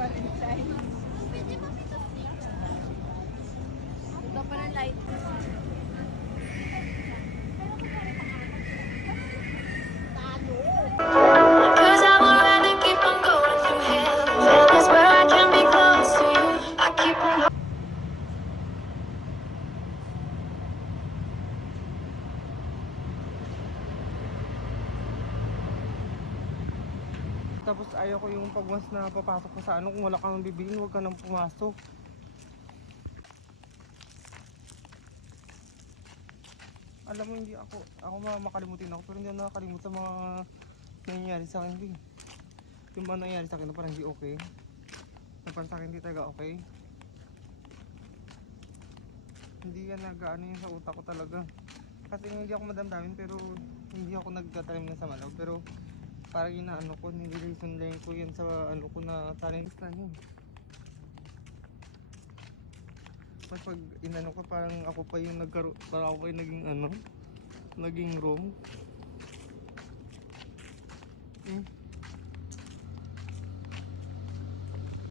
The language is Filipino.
pa rin tayo. Ito pa rin light. Cause I'm alright to keep on going through hell. Hell is where I can be close to you. I keep on. Tapos ayaw ko yung pag once na papasok ko sa ano, kung wala kang bibilin, huwag ka nang pumasok. Alam mo, hindi ako makalimutin ako, pero hindi ako nakakalimut sa mga nangyayari sa akin. Hindi. Yung mga nangyayari sa akin na parang hindi okay. Na parang sa akin hindi talaga okay. Hindi yan nag-ano yun sa utak ko talaga. Kasi hindi ako madamdamin, pero hindi ako nagtatanim na sa malaw. Pero parang inaano ko, nililison lang ko yun sa ano ko na challenge na yun. Mas pag inano ko, parang ako pa yung nagkaroon, parang ako pa yung naging ano, naging wrong.